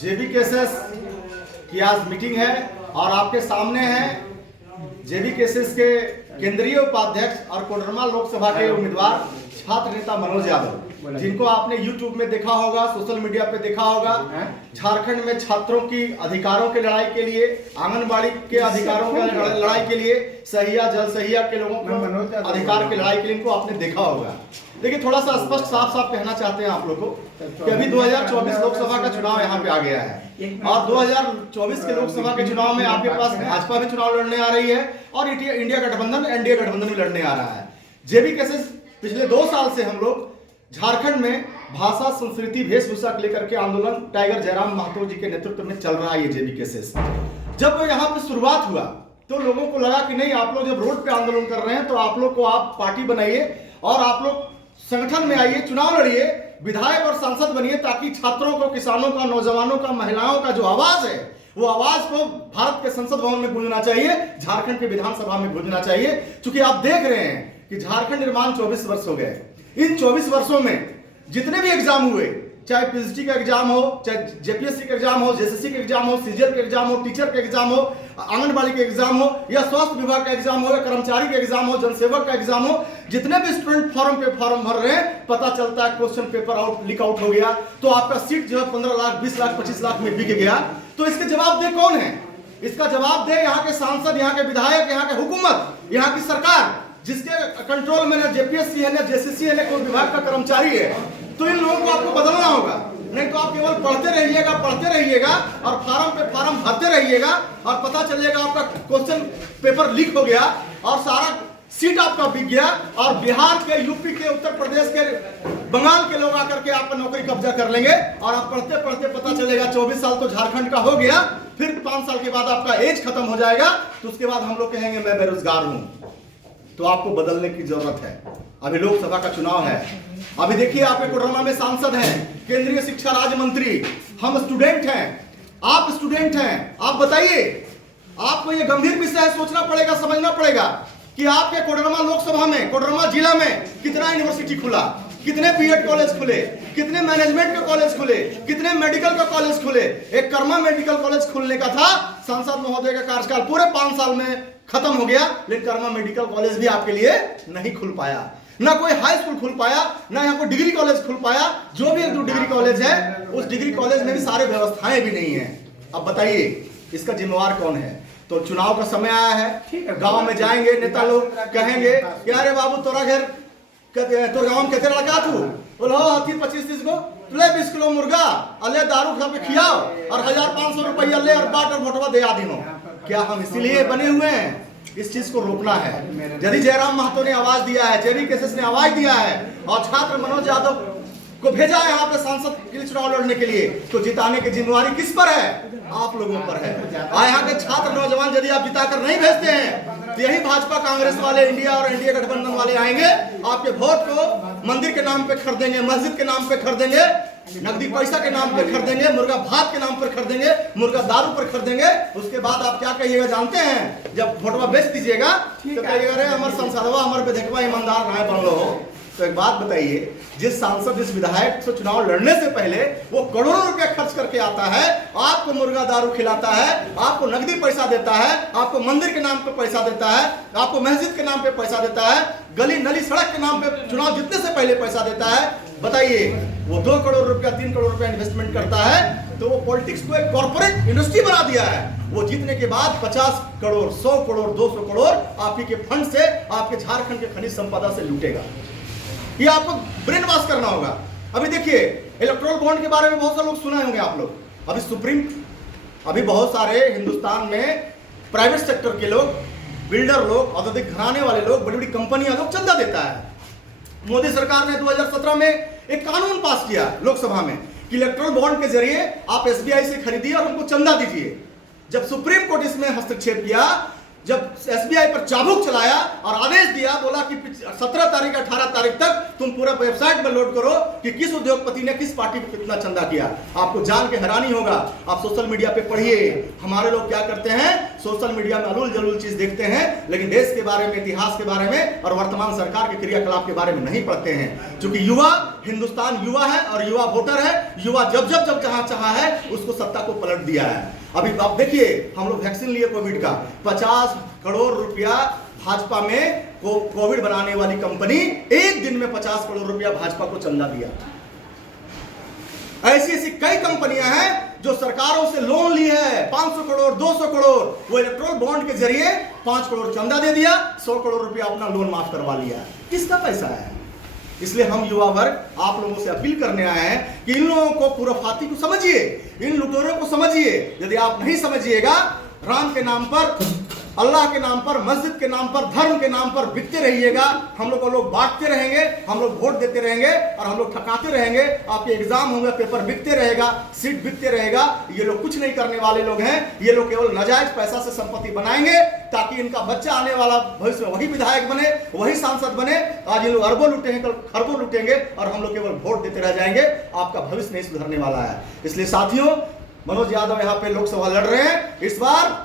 जेबी cases की आज meeting है और आपके सामने है जेबी केसेस के केंद्रीय उपाध्यक्ष और कोडरमा लोकसभा के उम्मीदवार छात्र नेता मनोज यादव, जिनको आपने YouTube में देखा होगा, सोशल मीडिया पे देखा होगा। झारखंड में छात्रों की अधिकारों की लड़ाई के लिए, आंगनबाड़ी के अधिकारों की लड़ाई के लिए, सहिया जल सहिया के लोगों को अधिकार की लड़ाई के लिए इनको आपने देखा होगा। देखिए, थोड़ा सा स्पष्ट साफ साफ कहना चाहते हैं आप लोग को कि अभी 2024 लोकसभा का चुनाव यहाँ पे आ गया है और 2024 के लोकसभा के चुनाव में आपके पास भाजपा भी चुनाव लड़ने आ रही है और इंडिया गठबंधन, एनडीए गठबंधन भी लड़ने आ रहा है। जेबी केसेस पिछले 2 साल से हम लोग झारखंड में भाषा, संस्कृति, वेशभूषा को लेकर के आंदोलन टाइगर जयराम महतो जी के नेतृत्व में चल रहा है। ये जेबी केसेस जब यहाँ पे शुरुआत हुआ तो लोगों को लगा कि नहीं, आप लोग जब रोड पे आंदोलन कर रहे हैं तो आप लोग को आप पार्टी बनाइए और आप लोग संगठन में आइए, चुनाव लड़िए, विधायक और सांसद बनिए, ताकि छात्रों को, किसानों का, नौजवानों का, महिलाओं का जो आवाज है वो आवाज को भारत के संसद भवन में गूंजना चाहिए, झारखंड के विधानसभा में गूंजना चाहिए। क्योंकि आप देख रहे हैं कि झारखंड निर्माण 24 वर्ष हो गए। इन 24 वर्षों में जितने भी एग्जाम हुए, चाहे पीएचडी का एग्जाम हो, चाहे जेपीएससी का एग्जाम हो, जेएसएससी का एग्जाम हो, सीजीएल का एग्जाम हो, टीचर का एग्जाम हो, आंगनबाड़ी का एग्जाम हो, या स्वास्थ्य विभाग का एग्जाम हो, या कर्मचारी का एग्जाम हो, जनसेवक का एग्जाम हो, जितने भी स्टूडेंट फॉर्म पे फॉर्म भर रहे हैं, पता चलता है क्वेश्चन पेपर लीक आउट हो गया तो आपका सीट जो है 15 लाख, 20 लाख, 25 लाख में बिक गया। तो इसके जवाबदेह कौन है? इसका जवाबदेह यहाँ के सांसद, यहाँ के विधायक, यहाँ के हुकूमत, यहाँ की सरकार, जिसके कंट्रोल में ना जेपीएससी है, ना जेसीसी है, ना कोई विभाग का कर्मचारी है। तो इन लोगों को आपको बदलना होगा, नहीं तो आप केवल पढ़ते रहिएगा और फार्म पे फार्म भरते रहिएगा और पता चलेगा आपका क्वेश्चन पेपर लीक हो गया और सारा सीट आपका बिक गया और बिहार के, यूपी के, उत्तर प्रदेश के, बंगाल के लोग आकर के आपका नौकरी कब्जा कर लेंगे और आप पढ़ते पढ़ते पता चलेगा 24 साल तो झारखंड का हो गया, फिर 5 साल के बाद आपका एज खत्म हो जाएगा, तो उसके बाद हम लोग कहेंगे मैं बेरोजगार हूं। तो आपको बदलने की जरूरत है। अभी लोकसभा का चुनाव है। अभी देखिए, आपके कोडरमा में सांसद हैं, केंद्रीय शिक्षा राज्य मंत्री, हम स्टूडेंट हैं, आप स्टूडेंट हैं। आप बताइए, आपको ये गंभीर विषय है, सोचना पड़ेगा, समझना पड़ेगा कि आपके कोडरमा लोकसभा में, कोडरमा जिला में कितना यूनिवर्सिटी खुला, कितने बीएड कॉलेज खुले, कितने मैनेजमेंट के कॉलेज खुले, कितने मेडिकल का कॉलेज खुले। एक कर्मा मेडिकल कॉलेज खुलने का था, सांसद महोदय का कार्यकाल पूरे 5 साल में खत्म हो गया, लेकिन कर्मा मेडिकल कॉलेज भी आपके लिए नहीं खुल पाया। ना कोई हाई स्कूल खुल पाया, ना यहाँ कोई डिग्री कॉलेज खुल पाया। जो भी एक दो डिग्री कॉलेज है, उस डिग्री कॉलेज में भी सारे व्यवस्थाएं भी नहीं है। अब बताइए, इसका जिम्मेवार कौन है? तो चुनाव का समय आया है, गांव में जाएंगे, नेता लोग कहेंगे कि अरे बाबू तोरा घर, तोर गाँव में कितने लड़का तू, बोलो 25-30 को, ले 20 किलो मुर्गा अले दारू खा पे खियाओ और 1500 रुपया ले और बाट और मोटवा दे आदि हो। क्या हम इसीलिए बने हुए हैं? इस चीज को रोकना है। यदि जयराम महतो ने आवाज दिया है, जेबी केसेस ने आवाज दिया है और छात्र मनोज यादव को भेजा है यहाँ पे सांसद के लिए चुनाव लड़ने के लिए, तो जिताने की जिम्मेवारी किस पर है? आप लोगों पर है। यहाँ के छात्र नौजवान यदि आप जिताकर नहीं भेजते हैं तो यही भाजपा, कांग्रेस वाले, इंडिया और एनडीए गठबंधन वाले आएंगे, आपके वोट को मंदिर के नाम पे खरीदेंगे, मस्जिद के नाम पे खरीदेंगे, नकदी पैसा के नाम पे खरीदेंगे, मुर्गा भात के नाम पर खरीदेंगे, मुर्गा दारू पर खरीदेंगे। उसके बाद आप क्या कहिएगा जानते हैं? जब वोटवा बेच दीजिएगा तो कहिएगा अरे हमारे संसदवा, हमारे विधायकवा ईमानदार ना बन लो। तो एक बात बताइए, जिस सांसद, जिस विधायक से चुनाव लड़ने से पहले वो करोड़ों रुपए खर्च करके आता है, आपको मुर्गा दारू खिलाता है, आपको नकदी पैसा देता है, आपको मंदिर के नाम पे पैसा देता है, आपको मस्जिद के नाम पे पैसा देता है, गली नली सड़क के नाम पे चुनाव जीतने से पहले पैसा देता है, बताइए वो 2 करोड़ रुपया, 3 करोड़ रुपया इन्वेस्टमेंट करता है, तो वो पॉलिटिक्स को एक कॉर्पोरेट इंडस्ट्री बना दिया है। वो जीतने के बाद 50 करोड़, 100 करोड़, 200 करोड़ आप ही के फंड से, आपके झारखंड के खनिज संपदा से लूटेगा। ये आपको ब्रेन वॉश करना होगा। अभी देखिए, इलेक्ट्रोल बॉन्ड के बारे में बहुत सारे लोग सुने होंगे आप लोग। अभी बहुत सारे हिंदुस्तान में प्राइवेट सेक्टर के लोग, बिल्डर लोग, औद्योगिक घराने वाले लोग, बड़ी बड़ी कंपनियां लोग चंदा देता है। मोदी सरकार ने 2017 में एक कानून पास किया लोकसभा में कि इलेक्ट्रोल बॉन्ड के जरिए आप एसबीआई से खरीदिए और उनको चंदा दीजिए। जब सुप्रीम कोर्ट इसमें हस्तक्षेप किया, जब एसबीआई पर चाबुक चलाया और आदेश दिया, बोला कि 17 तारीख 18 तारीख तक तुम पूरा वेबसाइट में लोड करो कि किस उद्योगपति ने किस पार्टी को कितना चंदा किया, आपको जान के हैरानी होगा। आप सोशल मीडिया पे पढ़िए, हमारे लोग क्या करते हैं, सोशल मीडिया में अलूल जलूल चीज देखते हैं, लेकिन देश के बारे में, इतिहास के बारे में और वर्तमान सरकार के क्रियाकलाप के बारे में नहीं पढ़ते हैं। क्योंकि युवा, हिंदुस्तान युवा है और युवा वोटर है। युवा जब जहां चाहा है उसको सत्ता को पलट दिया है। अभी आप देखिए, हम लोग वैक्सीन लिए कोविड का, 50 करोड़ रुपया भाजपा में कोविड बनाने वाली कंपनी एक दिन में 50 करोड़ रुपया भाजपा को चंदा दिया। ऐसी कई कंपनियां हैं जो सरकारों से लोन ली है, 500 करोड़ 200 करोड़, वो इलेक्ट्रोल बॉन्ड के जरिए 5 करोड़ चंदा दे दिया, 100 करोड़ रुपया अपना लोन माफ करवा लिया। किसका पैसा है? इसलिए हम युवा वर्ग आप लोगों से अपील करने आए हैं कि इन लोगों को खुराफाती को समझिए, इन लुटेरों को समझिए। यदि आप नहीं समझिएगा, राम के नाम पर, अल्लाह के नाम पर, मस्जिद के नाम पर, धर्म के नाम पर बिकते रहिएगा। हम लोग को लोग बांटते रहेंगे, हम लोग वोट देते रहेंगे और हम लोग ठकाते रहेंगे। आपके एग्जाम होंगे, पेपर बिकते रहेगा, सीट बिकते रहेगा। ये लोग कुछ नहीं करने वाले लोग हैं। ये लोग केवल नाजायज पैसा से संपत्ति बनाएंगे ताकि इनका बच्चा आने वाला भविष्य में वही विधायक बने, वही सांसद बने। आज ये लोग अरबों लूटे हैं, कल खरबों लूटेंगे और हम लोग केवल वोट देते रह जाएंगे। आपका भविष्य नहीं सुधरने वाला है। इसलिए साथियों, मनोज यादव यहाँ पे लोकसभा लड़ रहे हैं। इस बार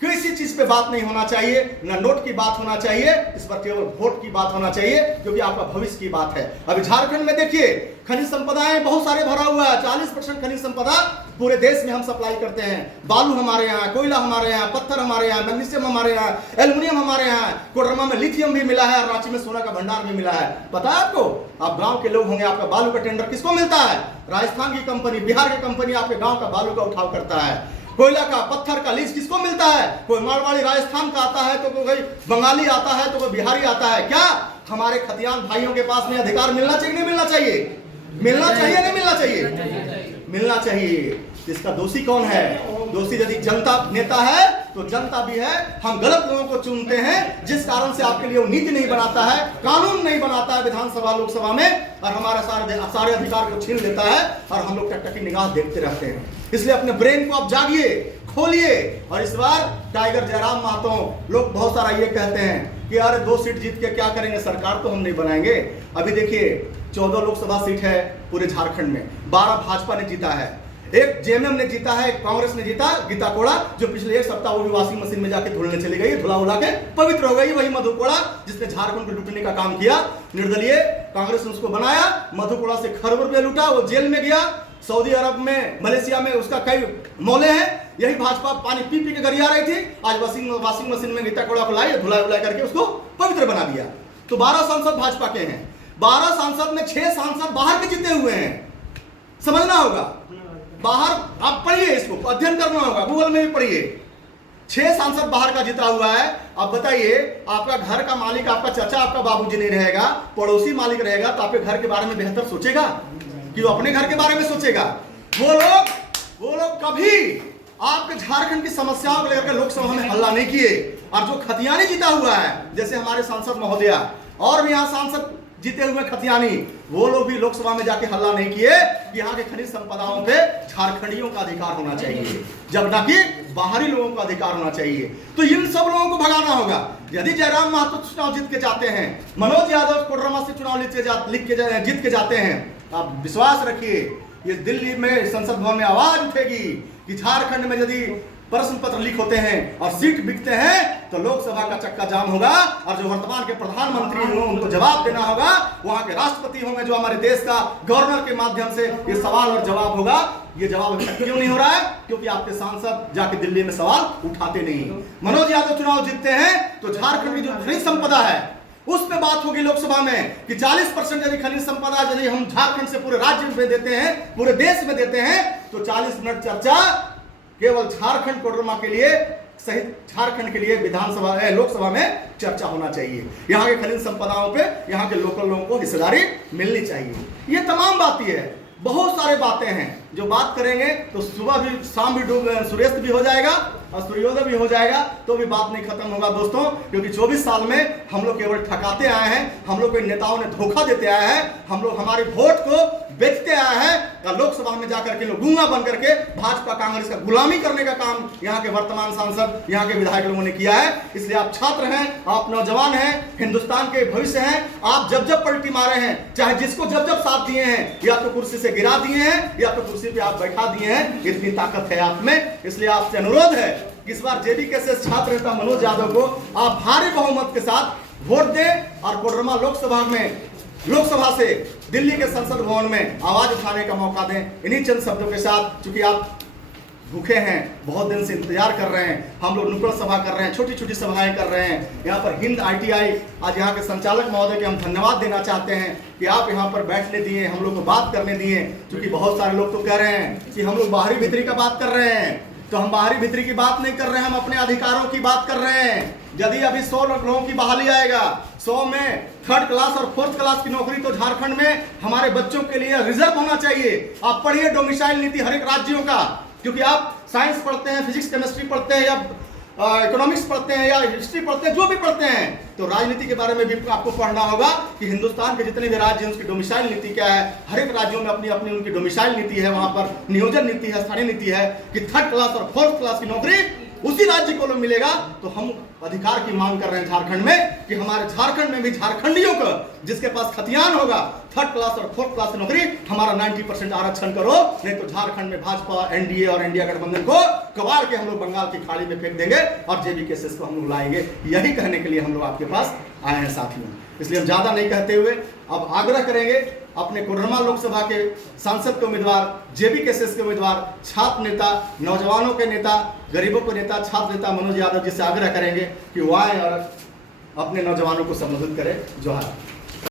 किसी चीज पे बात नहीं होना चाहिए, ना नोट की बात होना चाहिए, इस पर केवल वोट की बात होना चाहिए, क्योंकि आपका भविष्य की बात है। अभी झारखंड में देखिए, खनिज संपदाएं बहुत सारे भरा हुआ है। 40% खनिज संपदा पूरे देश में हम सप्लाई करते हैं। बालू हमारे यहाँ, कोयला हमारे यहाँ, पत्थर हमारे यहाँ, मैग्नीशियम हमारे यहाँ, एल्युमिनियम हमारे यहाँ, कोडरमा में लिथियम भी मिला है और रांची में सोना का भंडार भी मिला है। पता है आपको? आप गांव के लोग होंगे, आपका बालू का टेंडर किसको मिलता है? राजस्थान की कंपनी, बिहार की कंपनी आपके गाँव का बालू का उठाव करता है। कोयला का, पत्थर का लीज किसको मिलता है? कोई मारवाड़ी राजस्थान का आता है, तो कोई बंगाली आता है, तो कोई बिहारी आता है। क्या हमारे खतियान भाइयों के पास में अधिकार मिलना चाहिए नहीं मिलना चाहिए? मिलना चाहिए नहीं मिलना चाहिए? मिलना चाहिए। इसका दोषी कौन है? दोषी यदि जनता नेता है तो जनता भी है। हम गलत लोगों को चुनते हैं, जिस कारण से आपके लिए वो नीति नहीं बनाता है, कानून नहीं बनाता है विधानसभा लोकसभा में, और हमारा सारे अधिकार को छीन लेता है और हम लोग टकटकी निगाह देखते रहते हैं। इसलिए अपने ब्रेन को आप जागिए, खोलिए। और इस बार टाइगर जयराम महतो, लोग बहुत सारा ये कहते हैं कि अरे 2 सीट जीत के क्या करेंगे, सरकार तो हम नहीं बनाएंगे। अभी देखिए, 14 लोकसभा सीट है पूरे झारखंड में, 12 भाजपा ने जीता है, एक जेएमएम ने जीता है, एक कांग्रेस ने जीता, गीता कोड़ा, जो पिछले 1 सप्ताह वो भी वॉशिंग मशीन में जाके धुलने चली गई, धुला उला के पवित्र हो गई। वही मधु कोड़ा जिसने झारखंड को लूटने का काम किया, निर्दलीय कांग्रेस ने उसको बनाया, मधु कोड़ा से खरबों रुपया लूटा, वो जेल में गया। सऊदी अरब में, मलेशिया में उसका कई मौले हैं। यही भाजपा पानी पी के गरिया रही थी, आज वॉशिंग मशीन में गीता कोड़ा को लाई, धुला उला करके उसको पवित्र बना दिया। तो 12 सांसद भाजपा के हैं, 12 सांसद में 6 सांसद बाहर के जीते हुए हैं। समझना होगा, बाहर आप पढ़िए, इसको अध्ययन करना होगा, गूगल में भी पढ़िए। 6 सांसद बाहर का जीता हुआ है। आप बताइए, आपका घर का मालिक, आपका चाचा, आपका बाबूजी नहीं रहेगा, पड़ोसी मालिक रहेगा, तो आपके घर के बारे में बेहतर सोचेगा कि वो अपने घर के बारे में सोचेगा? वो लोग कभी आपके झारखंड की समस्याओं को लेकर लोकसभा में हल्ला नहीं किए। और जो खतियानी जीता हुआ है, जैसे हमारे सांसद महोदया और भी यहाँ सांसद जीते हुए खतियानी, वो लोग भी लोकसभा में जाके हल्ला नहीं किए कि यहाँ के खनिज संपदाओं पे झारखंडियों का अधिकार होना चाहिए, जब ना कि बाहरी लोगों का अधिकार होना चाहिए। तो इन सब लोगों को भगाना होगा। यदि जयराम महतो चुनाव जीत के जाते हैं, मनोज यादव कोडरमा से चुनाव जीत के जाते हैं, आप विश्वास रखिए, ये दिल्ली में संसद भवन में आवाज उठेगी कि झारखंड में यदि प्रश्न पत्र लीक होते हैं और सीट बिकते हैं तो लोकसभा का चक्का जाम होगा। और जो वर्तमान के प्रधानमंत्री होंगे उनको जवाब देना होगा, वहां के राष्ट्रपति होंगे जो हमारे देश का गवर्नर के माध्यम से ये सवाल और जवाब होगा। ये जवाब अभी तक क्यों नहीं हो रहा है? क्योंकि आपके सांसद जाके दिल्ली में सवाल उठाते नहीं। मनोज यादव चुनाव जीतते हैं तो झारखंड की जो खनिज संपदा है उस पर बात होगी लोकसभा में कि 40% यदि खनिज संपदा यदि हम झारखंड से पूरे राज्य में देते हैं, पूरे देश में देते हैं, तो 40 मिनट चर्चा केवल झारखंड कोडरमा के लिए सहित झारखंड के लिए विधानसभा लोकसभा में चर्चा होना चाहिए। यहाँ के खनिज संपदाओं पे यहाँ के लोकल लोगों को हिस्सेदारी मिलनी चाहिए। ये तमाम बातें हैं, बहुत सारे बातें हैं। जो बात करेंगे तो सुबह भी शाम भी सूर्यास्त भी हो जाएगा और सूर्योदय भी हो जाएगा, तो भी बात नहीं खत्म होगा दोस्तों। क्योंकि 24 साल में हम लोग केवल ठकाते आए हैं, हम लोग को नेताओं ने धोखा देते आए हैं, हम लोग हमारे वोट को बेचते आए हैं और लोकसभा में जाकर के लोग गूंगा बन करके भाजपा कांग्रेस का गुलामी करने का काम यहाँ के वर्तमान सांसद, यहाँ के विधायक लोगों ने किया है। इसलिए आप छात्र हैं, आप नौजवान हैं, हिंदुस्तान के भविष्य हैं। आप जब जब पलटी मारे हैं, चाहे जिसको जब जब साथ दिए हैं, या तो कुर्सी से गिरा दिए हैं या तो कुर्सी पे आप बैठा दिए हैं, इतनी ताकत है आप में। इसलिए आपसे अनुरोध है कि इस बार JBKCS छात्र नेता मनोज यादव को आप भारी बहुमत के साथ वोट दें और कोडरमा लोकसभा से दिल्ली के संसद भवन में आवाज उठाने का मौका दें। इन्हीं चंद शब्दों के साथ, चूंकि आप भूखे हैं, बहुत दिन से इंतजार कर रहे हैं, हम लोग नुक्कड़ सभा कर रहे हैं, छोटी छोटी सभाएं कर रहे हैं। यहाँ पर हिंद ITI आज यहाँ के संचालक महोदय के हम धन्यवाद देना चाहते हैं कि आप यहाँ पर बैठने दिए, हम लोग को बात करने दिए। क्योंकि बहुत सारे लोग तो कह रहे हैं कि हम लोग बाहरी भीतरी का बात कर रहे हैं, तो हम बाहरी भीतरी की बात नहीं कर रहे हैं, हम अपने अधिकारों की बात कर रहे हैं। यदि अभी 100 लोगों की बहाली आएगा, 100 में 3rd क्लास और 4th क्लास की नौकरी तो झारखंड में हमारे बच्चों के लिए रिजर्व होना चाहिए। आप पढ़िए डोमिसाइल नीति हर एक राज्यों का, क्योंकि आप साइंस पढ़ते हैं, फिजिक्स केमिस्ट्री पढ़ते हैं, या इकोनॉमिक्स पढ़ते हैं, या हिस्ट्री पढ़ते हैं, जो भी पढ़ते हैं, तो राजनीति के बारे में भी आपको पढ़ना होगा कि हिंदुस्तान के जितने भी राज्य हैं उसकी डोमिसाइल नीति क्या है। हर एक राज्यों में अपनी अपनी उनकी डोमिसाइल नीति है, वहां पर नियोजन नीति है, स्थानीय नीति है कि 3rd क्लास और 4th क्लास की नौकरी उसी राज्य को मिलेगा। तो हम अधिकार की मांग कर रहे हैं झारखंड में कि हमारे झारखंड में भी झारखंडियों को, जिसके पास खतियान होगा, 3rd क्लास और 4th क्लास की नौकरी, हमारा 90% आरक्षण करो, नहीं तो झारखंड में भाजपा, NDA और इंडिया गठबंधन को कबाड़ के हम लोग बंगाल की खाड़ी में फेंक देंगे और JBKCS को हम लोग लाएंगे। यही कहने के लिए हम लोग आपके पास आए हैं साथियों। इसलिए हम ज्यादा नहीं कहते हुए अब आग्रह करेंगे अपने कोडरमा लोकसभा के सांसद के उम्मीदवार, JBKCS के उम्मीदवार, छात्र नेता, नौजवानों के नेता, गरीबों के नेता, छात्र नेता मनोज यादव जी से आग्रह करेंगे कि वो आए और अपने नौजवानों को संबोधित करें। जोहार।